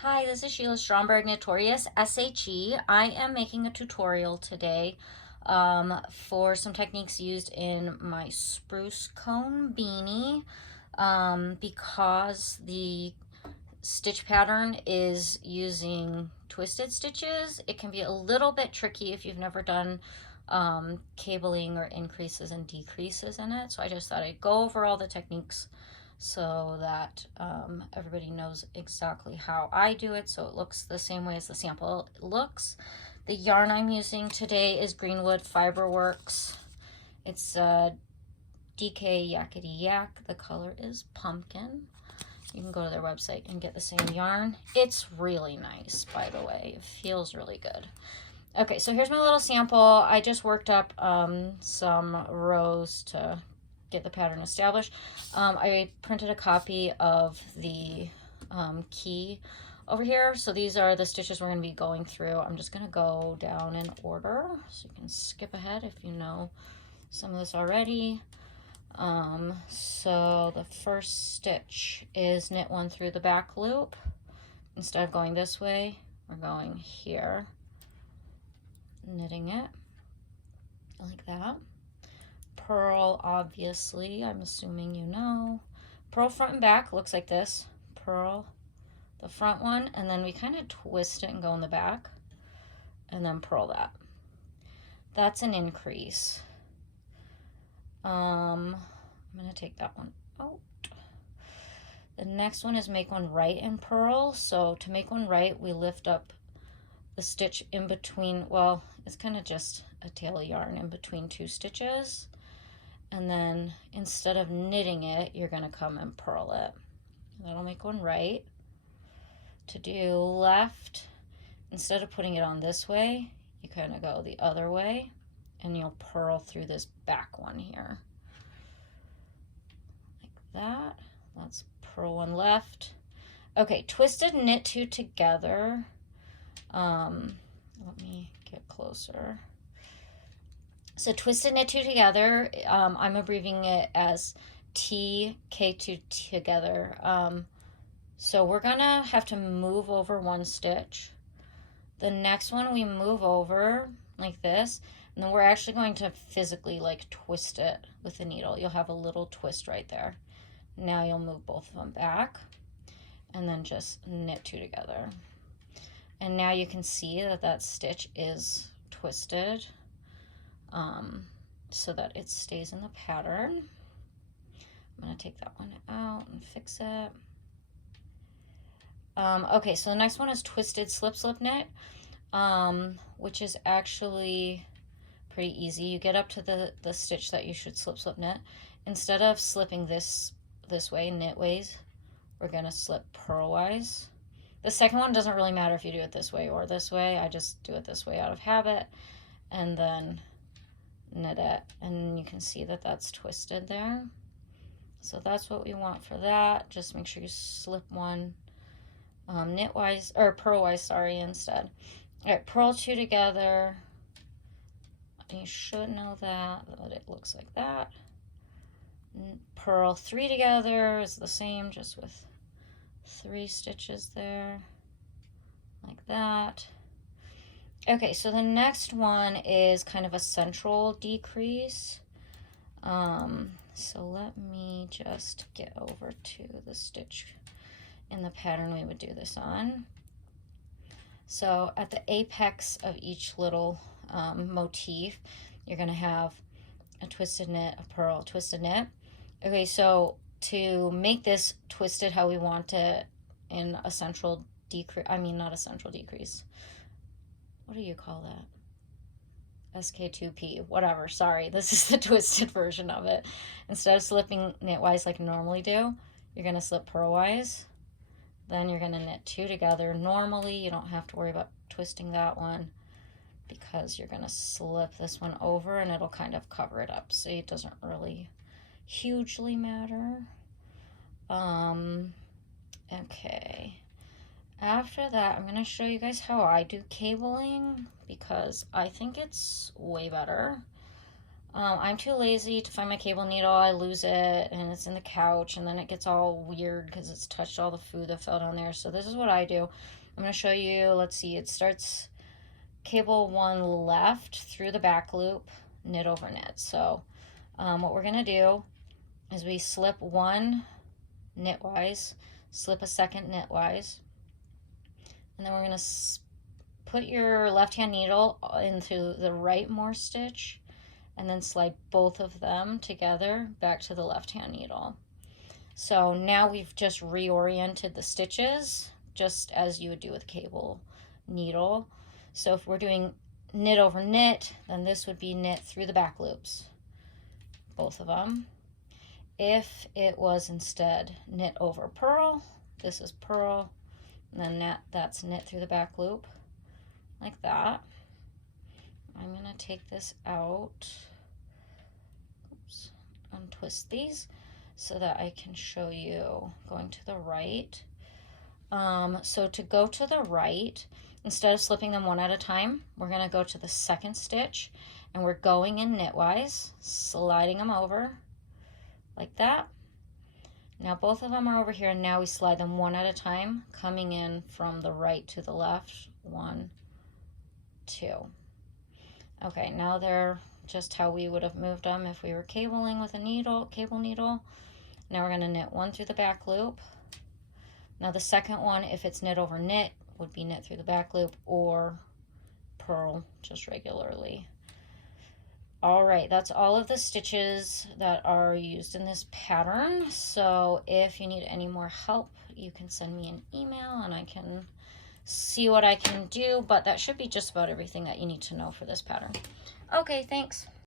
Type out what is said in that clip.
Hi, this is Sheila Stromberg, Notorious SHE. I am making a tutorial today for some techniques used in my Spruce Cone Beanie because the stitch pattern is using twisted stitches. It can be a little bit tricky if you've never done cabling or increases and decreases in it. So I just thought I'd go over all the techniques so that everybody knows exactly how I do it, so it looks the same way as the sample looks. The yarn I'm using today is Greenwood Fiberworks. It's DK Yakety Yak. The color is pumpkin. You can go to their website and get the same yarn. It's really nice, by the way. It feels really good. Okay, so here's my little sample. I just worked up some rows to get the pattern established. I printed a copy of the key over here. So these are the stitches we're going to be going through. I'm just going to go down in order so you can skip ahead if you know some of this already. So the first stitch is knit one through the back loop. Instead of going this way, we're going here, knitting it like that. Purl, obviously, I'm assuming you know. Purl front and back, looks like this. Purl the front one, and then we kind of twist it and go in the back, and then purl that. That's an increase. I'm going to take that one out. The next one is make one right and purl. So to make one right, we lift up the stitch in between, well, it's kind of just a tail of yarn in between two stitches. And then instead of knitting it, you're going to come and purl it. That'll make one right. To do left, instead of putting it on this way, you kind of go the other way and you'll purl through this back one here. Like that. Let's purl one left. Okay, twisted knit two together. Let me get closer. So twisted knit two together, I'm abbreviating it as TK2 together. So we're gonna have to move over one stitch. The next one we move over like this, and then we're actually going to physically like twist it with the needle. You'll have a little twist right there. Now you'll move both of them back and then just knit two together. And now you can see that that stitch is twisted. So that it stays in the pattern. I'm going to take that one out and fix it. Okay, so the next one is twisted slip knit, which is actually pretty easy. You get up to the stitch that you should slip knit. Instead of slipping this way, knitways, we're going to slip purlwise. The second one doesn't really matter if you do it this way or this way. I just do it this way out of habit. And then knit it, and you can see that that's twisted there. So that's what we want for that. Just make sure you slip one knitwise or purlwise, sorry, instead. All right, purl two together. You should know that it looks like that. Purl three together is the same, just with 3 stitches there, like that. Okay, so the next one is kind of a central decrease. So let me just get over to the stitch in the pattern we would do this on. So at the apex of each little motif, you're going to have a twisted knit, a purl, twisted knit. Okay, so to make this twisted how we want it in a central decrease, I mean not a central decrease, what do you call that? SK2P, whatever, sorry. This is the twisted version of it. Instead of slipping knitwise like you normally do, you're going to slip purlwise. Then you're going to knit two together. Normally, you don't have to worry about twisting that one because you're going to slip this one over and it'll kind of cover it up. So it doesn't really hugely matter. Okay. After that, I'm going to show you guys how I do cabling because I think it's way better. I'm too lazy to find my cable needle. I lose it and it's in the couch, and then it gets all weird because it's touched all the food that fell down there. So this is what I do. I'm going to show you. Let's see. It starts cable 1 left through the back loop, knit over knit. So what we're going to do is we slip 1 knitwise, slip a 2nd knitwise, and then we're going to put your left hand needle into the right more stitch, and then slide both of them together back to the left hand needle. So now we've just reoriented the stitches just as you would do with a cable needle. So if we're doing knit over knit, then this would be knit through the back loops, both of them. If it was instead knit over purl, this is purl, and then that's knit through the back loop, like that. I'm going to take this out, oops, untwist these so that I can show you going to the right. So to go to the right, instead of slipping them one at a time, we're going to go to the 2nd stitch, and we're going in knitwise, sliding them over like that. Now both of them are over here, and now we slide them one at a time, coming in from the right to the left. 1, 2. Okay, now they're just how we would have moved them if we were cabling with a needle, cable needle. Now we're going to knit 1 through the back loop. Now the second one, if it's knit over knit, would be knit through the back loop or purl just regularly. All right, that's all of the stitches that are used in this pattern. So if you need any more help, you can send me an email and I can see what I can do, but that should be just about everything that you need to know for this pattern. Okay, thanks.